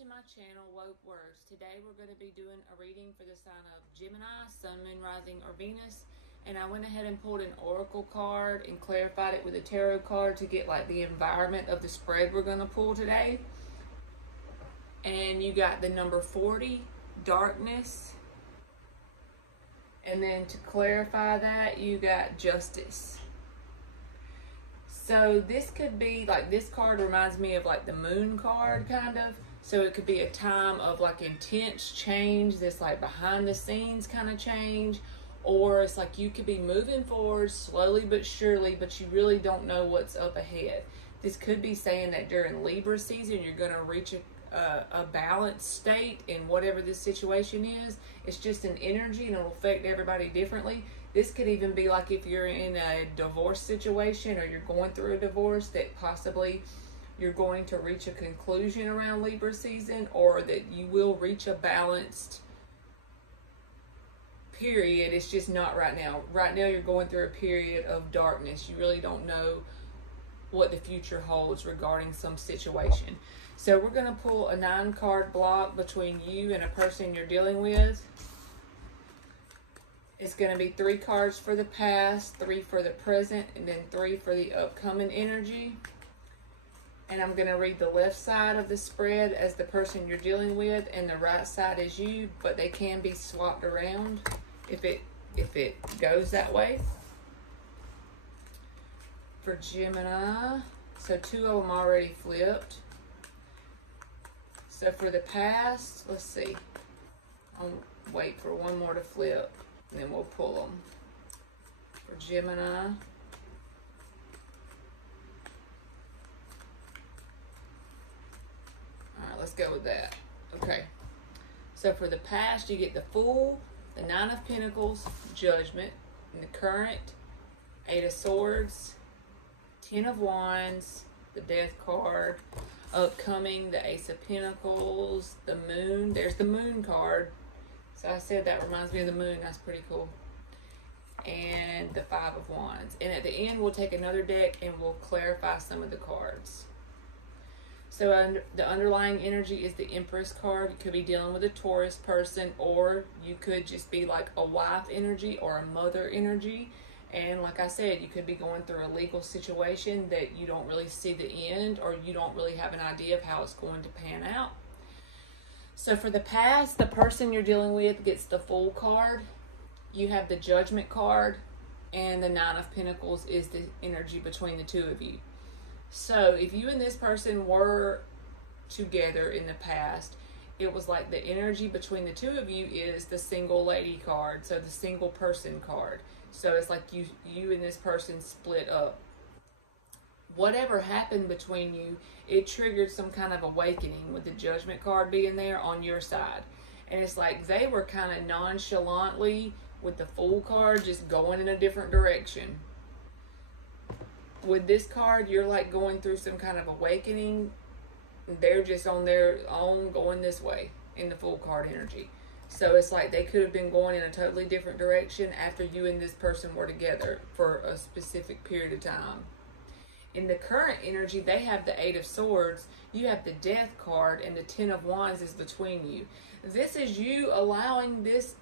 to my channel, Woke Words. Today we're going to be doing a reading for the sign of Gemini, Sun, Moon, Rising, or Venus. And I went ahead and pulled an oracle card and clarified it with a tarot card to get like the environment of the spread we're going to pull today. And you got the number 40, darkness. And then to clarify that, you got justice. So this could be like, this card reminds me of like the moon card kind of. So it could be a time of like intense change, this like behind the scenes kind of change. Or it's like you could be moving forward slowly but surely, but you really don't know what's up ahead. This could be saying that during Libra season, you're going to reach a balanced state in whatever this situation is. It's just an energy and it'll affect everybody differently. This could even be like if you're in a divorce situation or you're going through a divorce, that possibly you're going to reach a conclusion around Libra season, or that you will reach a balanced period. It's just not right now. Right now you're going through a period of darkness. You really don't know what the future holds regarding some situation. So we're going to pull a 9-card block between you and a person you're dealing with. It's going to be 3 cards for the past, 3 for the present, and then 3 for the upcoming energy. And I'm going to read the left side of the spread as the person you're dealing with, and the right side is you, but they can be swapped around if it goes that way. For Gemini, so 2 of them already flipped. So for the past, let's see. I'll wait for one more to flip, and then we'll pull them. For Gemini, let's go with that. Okay. So for the past, you get the Fool, the 9 of Pentacles, Judgment, and the current, 8 of Swords, 10 of Wands, the Death card, upcoming, the Ace of Pentacles, the Moon. There's the Moon card. So I said that reminds me of the moon. That's pretty cool. And the 5 of Wands. And at the end, we'll take another deck and we'll clarify some of the cards. So the underlying energy is the Empress card. You could be dealing with a Taurus person, or you could just be like a wife energy or a mother energy. And like I said, you could be going through a legal situation that you don't really see the end, or you don't really have an idea of how it's going to pan out. So for the past, the person you're dealing with gets the Fool card. You have the Judgment card, and the 9 of Pentacles is the energy between the two of you. So if you and this person were together in the past, it was like the energy between the two of you is the Single Lady card, so the single person card. So it's like you and this person split up. Whatever happened between you, it triggered some kind of awakening with the Judgment card being there on your side. And it's like they were kind of nonchalantly, with the Fool card, just going in a different direction. With this card, you're like going through some kind of awakening. They're just on their own going this way in the Fool card energy. So it's like they could have been going in a totally different direction after you and this person were together for a specific period of time. In the current energy, they have the 8 of Swords, you have the Death card, and the 10 of Wands is between you. This is you allowing this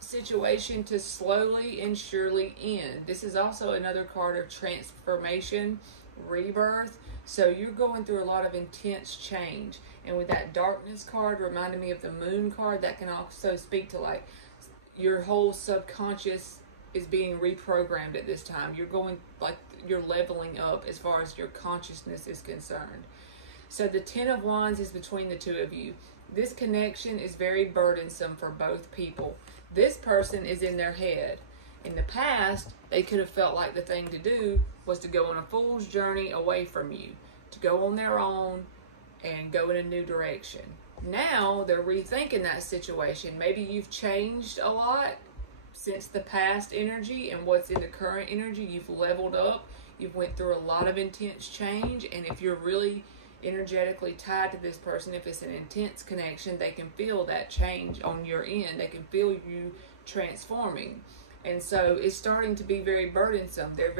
situation to slowly and surely end. This is also another card of transformation, rebirth. So you're going through a lot of intense change. And with that Darkness card reminding me of the Moon card, that can also speak to like your whole subconscious is being reprogrammed at this time. You're going like you're leveling up as far as your consciousness is concerned. So the 10 of Wands is between the two of you. This connection is very burdensome for both people. This person is in their head. In the past, they could have felt like the thing to do was to go on a fool's journey away from you, to go on their own and go in a new direction. Now they're rethinking that situation. Maybe you've changed a lot since the past energy, and what's in the current energy, you've leveled up. You've went through a lot of intense change, and if you're really energetically tied to this person, if it's an intense connection, they can feel that change on your end. They can feel you transforming. And so it's starting to be very burdensome. They're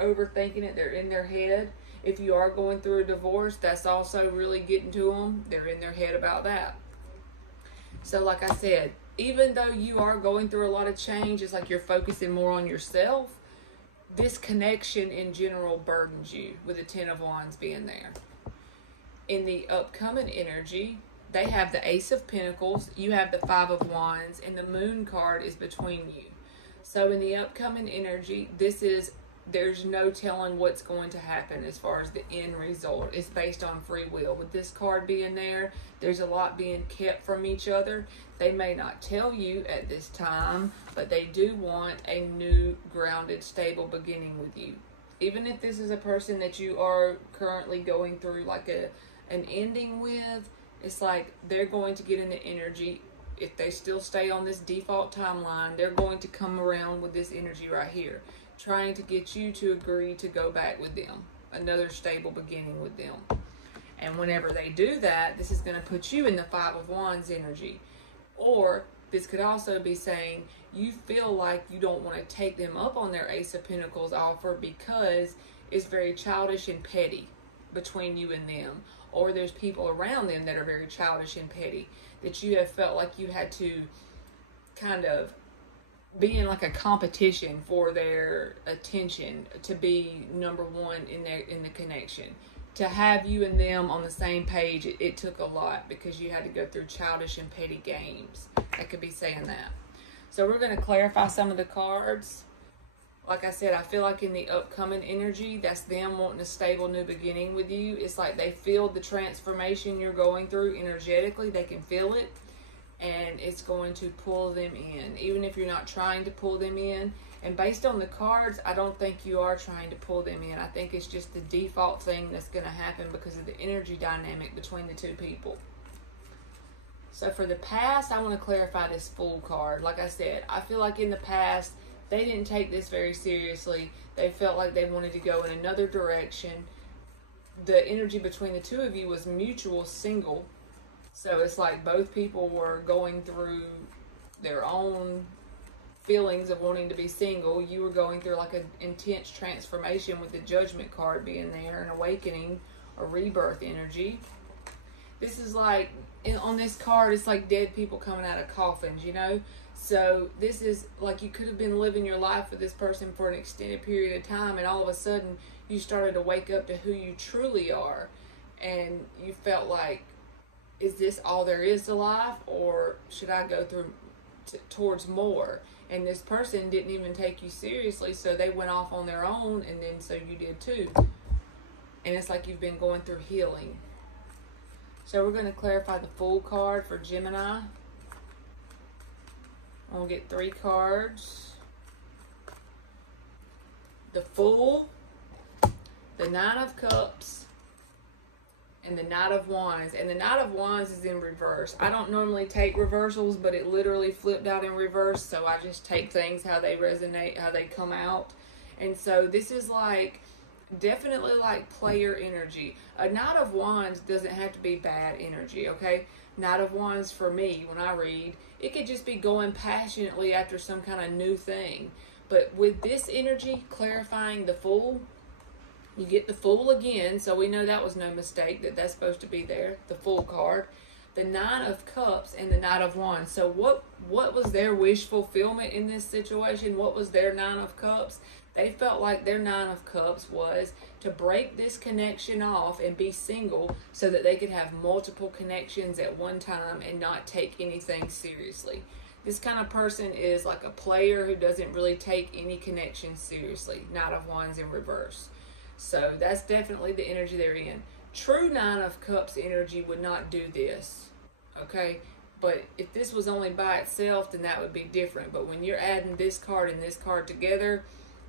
overthinking it. They're in their head. If you are going through a divorce, that's also really getting to them. They're in their head about that. So like I said, even though you are going through a lot of change, it's like you're focusing more on yourself. This connection in general burdens you, with the Ten of Wands being there. In the upcoming energy, they have the Ace of Pentacles, you have the Five of Wands, and the Moon card is between you. So in the upcoming energy, there's no telling what's going to happen as far as the end result. It's based on free will. With this card being there, there's a lot being kept from each other. They may not tell you at this time, but they do want a new, grounded, stable beginning with you. Even if this is a person that you are currently going through like an ending with, it's like they're going to get in the energy. If they still stay on this default timeline, they're going to come around with this energy right here, trying to get you to agree to go back with them, another stable beginning with them. And whenever they do that, this is going to put you in the Five of Wands energy. Or this could also be saying you feel like you don't want to take them up on their Ace of Pentacles offer because it's very childish and petty between you and them. Or there's people around them that are very childish and petty, that you have felt like you had to kind of be in like a competition for their attention, to be number one in the connection. To have you and them on the same page, it took a lot because you had to go through childish and petty games. I could be saying that. So we're going to clarify some of the cards. Like I said, I feel like in the upcoming energy, that's them wanting a stable new beginning with you. It's like they feel the transformation you're going through energetically. They can feel it. And it's going to pull them in, even if you're not trying to pull them in. And based on the cards, I don't think you are trying to pull them in. I think it's just the default thing that's going to happen because of the energy dynamic between the two people. So for the past, I want to clarify this Fool card. Like I said, I feel like in the past, they didn't take this very seriously. They felt like they wanted to go in another direction. The energy between the two of you was mutual, single. So it's like both people were going through their own feelings of wanting to be single. You were going through like an intense transformation with the Judgment card being there, an awakening, a rebirth energy. This is like, on this card, it's like dead people coming out of coffins, you know? So this is like you could have been living your life with this person for an extended period of time, and all of a sudden you started to wake up to who you truly are, and you felt like, is this all there is to life, or should I go through towards more? And this person didn't even take you seriously, so they went off on their own, and then so you did too. And it's like you've been going through healing. So we're going to clarify the Fool card for Gemini. I'll get 3 cards. The Fool, the Nine of Cups, and the Knight of Wands. And the Knight of Wands is in reverse. I don't normally take reversals, but it literally flipped out in reverse, so I just take things how they resonate, how they come out. And so this is like, definitely like player energy. A Knight of Wands doesn't have to be bad energy, okay? Knight of Wands, for me, when I read, it could just be going passionately after some kind of new thing. But with this energy, clarifying the Fool, you get the Fool again, so we know that was no mistake, that's supposed to be there, the Fool card. The Nine of Cups and the Knight of Wands. So what was their wish fulfillment in this situation? What was their Nine of Cups? They felt like their Nine of Cups was to break this connection off and be single so that they could have multiple connections at one time and not take anything seriously. This kind of person is like a player who doesn't really take any connection seriously. Knight of Wands in reverse. So that's definitely the energy they're in. True Nine of Cups energy would not do this, okay? But if this was only by itself, then that would be different. But when you're adding this card and this card together,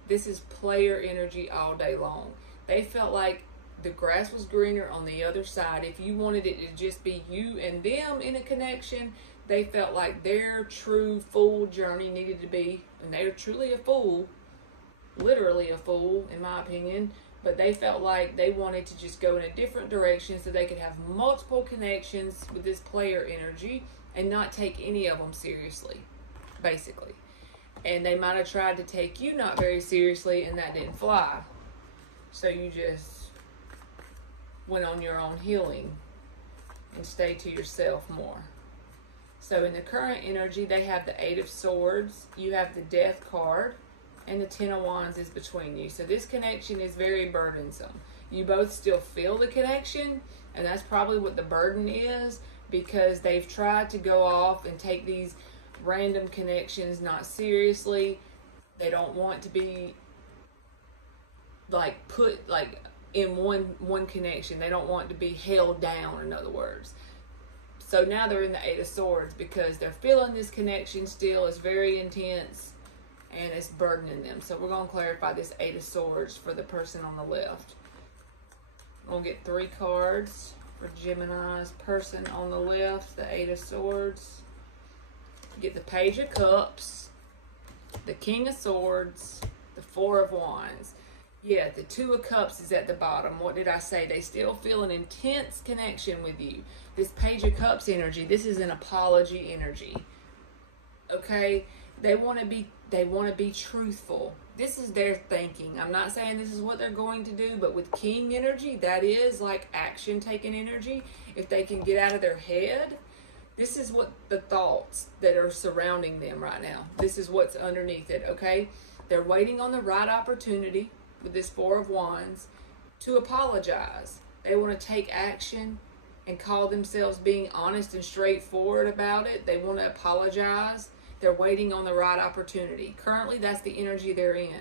this is player energy all day long. They felt like the grass was greener on the other side. If you wanted it to just be you and them in a connection, they felt like their true Fool journey needed to be, and they're truly a fool, literally a fool in my opinion, but they felt like they wanted to just go in a different direction so they could have multiple connections with this player energy and not take any of them seriously, basically. And they might have tried to take you not very seriously, and that didn't fly. So you just went on your own healing and stay to yourself more. So in the current energy, they have the Eight of Swords, you have the Death card, and the Ten of Wands is between you. So this connection is very burdensome. You both still feel the connection, and that's probably what the burden is, because they've tried to go off and take these random connections not seriously. They don't want to be like put like in one connection. They don't want to be held down, in other words. So now they're in the Eight of Swords because they're feeling this connection still is very intense and it's burdening them. So we're going to clarify this Eight of Swords for the person on the left. We're going to get 3 cards for Gemini's person on the left, the Eight of Swords. Get the Page of Cups, the King of Swords, the Four of Wands. Yeah, the Two of Cups is at the bottom. What did I say? They still feel an intense connection with you. This Page of Cups energy, this is an apology energy. Okay? They want to be truthful. This is their thinking. I'm not saying this is what they're going to do, but with King energy, that is like action taking energy. If they can get out of their head, this is what the thoughts that are surrounding them right now. This is what's underneath it, okay? They're waiting on the right opportunity with this Four of Wands to apologize. They want to take action and call themselves being honest and straightforward about it. They want to apologize. They're waiting on the right opportunity. Currently, that's the energy they're in.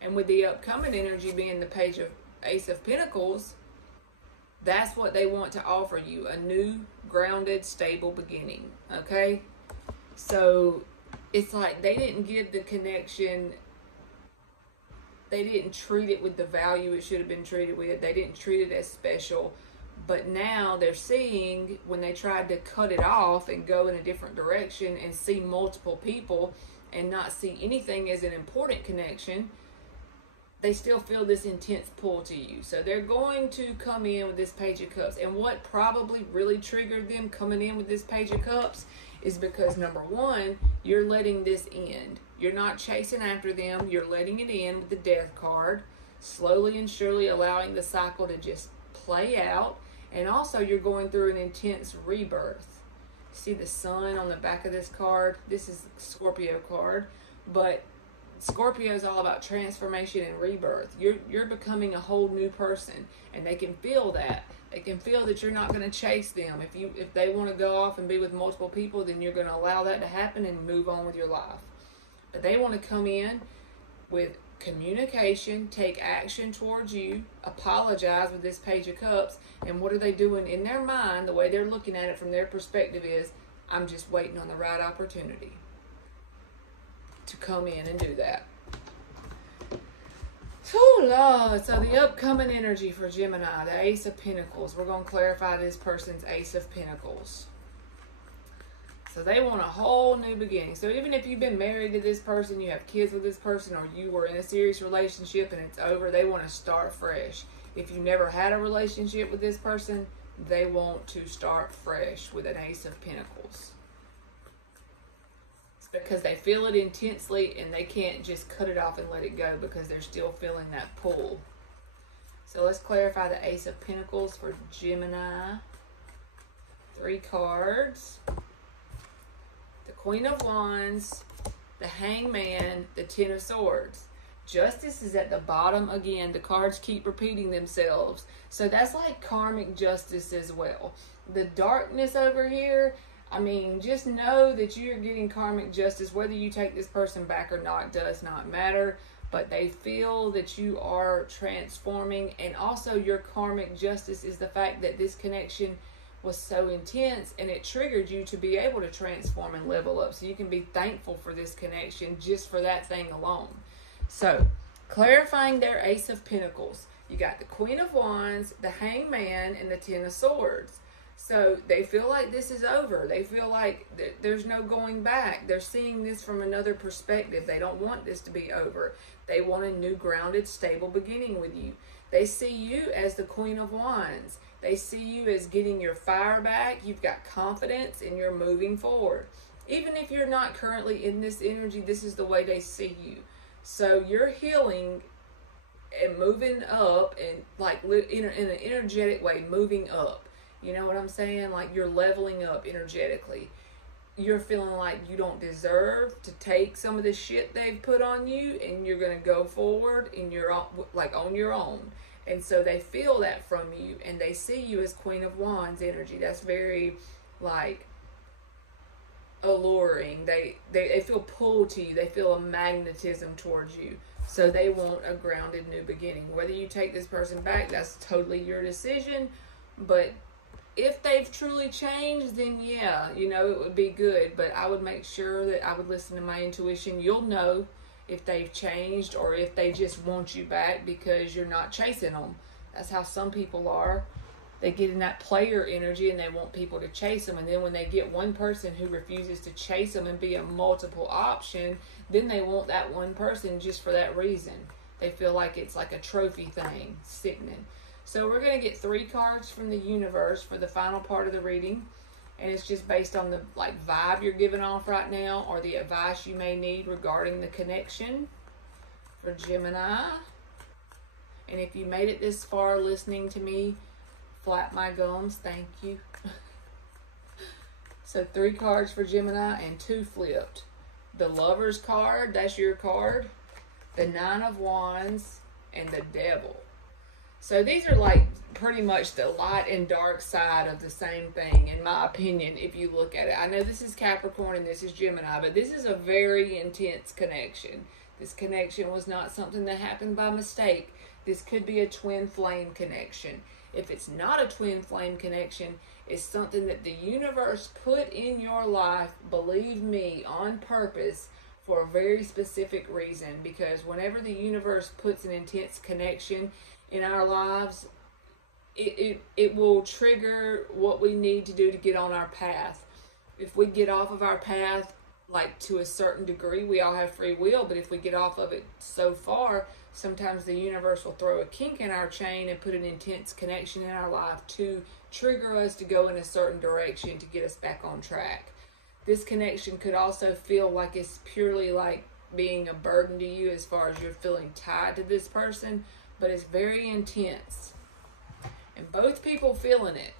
And with the upcoming energy being the Page of Ace of Pentacles, that's what they want to offer you, a new, grounded, stable beginning, okay? So it's like they didn't give the connection, they didn't treat it with the value it should have been treated with. They didn't treat it as special. But now they're seeing, when they tried to cut it off and go in a different direction and see multiple people and not see anything as an important connection, they still feel this intense pull to you. So they're going to come in with this Page of Cups. And what probably really triggered them coming in with this Page of Cups is because, number one, you're letting this end. You're not chasing after them. You're letting it end with the Death card, slowly and surely allowing the cycle to just play out. And also, you're going through an intense rebirth. See the sun on the back of this card? This is Scorpio card, but Scorpio is all about transformation and rebirth. You're becoming a whole new person, and they can feel that. They can feel that you're not going to chase them. If they want to go off and be with multiple people, then you're going to allow that to happen and move on with your life. But they want to come in with communication, take action towards you, apologize with this Page of Cups. And what are they doing in their mind? The way they're looking at it from their perspective is, I'm just waiting on the right opportunity to come in and do that. Oh Lord. So the upcoming energy for Gemini, the Ace of Pentacles. We're going to clarify this person's Ace of Pentacles. So they want a whole new beginning. So even if you've been married to this person, you have kids with this person, or you were in a serious relationship and it's over, they want to start fresh. If you never had a relationship with this person, they want to start fresh with an Ace of Pentacles. It's because they feel it intensely and they can't just cut it off and let it go because they're still feeling that pull. So let's clarify the Ace of Pentacles for Gemini. 3 cards. The Queen of Wands, the Hangman, the Ten of Swords. Justice is at the bottom again. The cards keep repeating themselves. So that's like karmic justice as well. The darkness over here, I mean, just know that you're getting karmic justice. Whether you take this person back or not does not matter. But they feel that you are transforming. And also your karmic justice is the fact that this connection was so intense and it triggered you to be able to transform and level up. So you can be thankful for this connection just for that thing alone. So, clarifying their Ace of Pentacles. You got the Queen of Wands, the Hangman, and the Ten of Swords. So, they feel like this is over. They feel like there's no going back. They're seeing this from another perspective. They don't want this to be over. They want a new, grounded, stable beginning with you. They see you as the Queen of Wands. They see you as getting your fire back. You've got confidence and you're moving forward. Even if you're not currently in this energy, this is the way they see you. So you're healing and moving up, and like in an energetic way, moving up. You know what I'm saying? Like you're leveling up energetically. You're feeling like you don't deserve to take some of the shit they've put on you, and you're going to go forward and you're like on your own. And so they feel that from you, and they see you as Queen of Wands energy. That's very like alluring. They feel pulled to you. They feel a magnetism towards you. So they want a grounded new beginning. Whether you take this person back, that's totally your decision. But if they've truly changed, then yeah, you know, it would be good. But I would make sure that I would listen to my intuition. You'll know if they've changed or if they just want you back because you're not chasing them. That's how some people are. They get in that player energy and they want people to chase them. And then when they get one person who refuses to chase them and be a multiple option, then they want that one person just for that reason. They feel like it's like a trophy thing, sickening. So we're going to get 3 cards from the universe for the final part of the reading. And it's just based on the like vibe you're giving off right now or the advice you may need regarding the connection for Gemini. And if you made it this far listening to me flap my gums, thank you. So 3 cards for Gemini and 2 flipped. The Lover's card, that's your card. The 9 of Wands and the Devil. So these are like pretty much the light and dark side of the same thing, in my opinion, if you look at it. I know this is Capricorn and this is Gemini, but this is a very intense connection. This connection was not something that happened by mistake. This could be a twin flame connection. If it's not a twin flame connection, it's something that the universe put in your life, believe me, on purpose for a very specific reason. Because whenever the universe puts an intense connection in our lives, it will trigger what we need to do to get on our path. If we get off of our path, like to a certain degree, we all have free will, but if we get off of it so far, sometimes the universe will throw a kink in our chain and put an intense connection in our life to trigger us to go in a certain direction to get us back on track. This connection could also feel like it's purely like being a burden to you as far as you're feeling tied to this person, but it's very intense. And both people feeling it.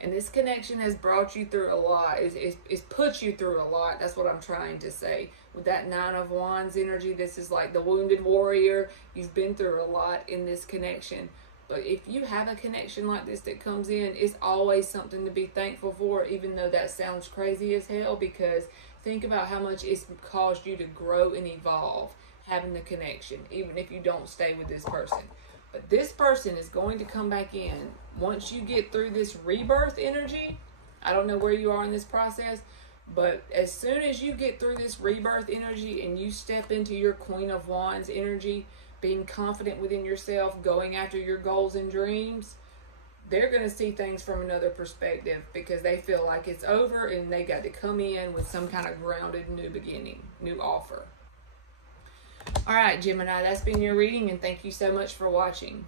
And this connection has brought you through a lot. It's put you through a lot. That's what I'm trying to say. With that 9 of Wands energy, this is like the wounded warrior. You've been through a lot in this connection. But if you have a connection like this that comes in, it's always something to be thankful for, even though that sounds crazy as hell, because think about how much it's caused you to grow and evolve, having the connection, even if you don't stay with this person. But this person is going to come back in. Once you get through this rebirth energy, I don't know where you are in this process, but as soon as you get through this rebirth energy and you step into your Queen of Wands energy, being confident within yourself, going after your goals and dreams, they're going to see things from another perspective because they feel like it's over and they got to come in with some kind of grounded new beginning, new offer. All right, Gemini, that's been your reading, and thank you so much for watching.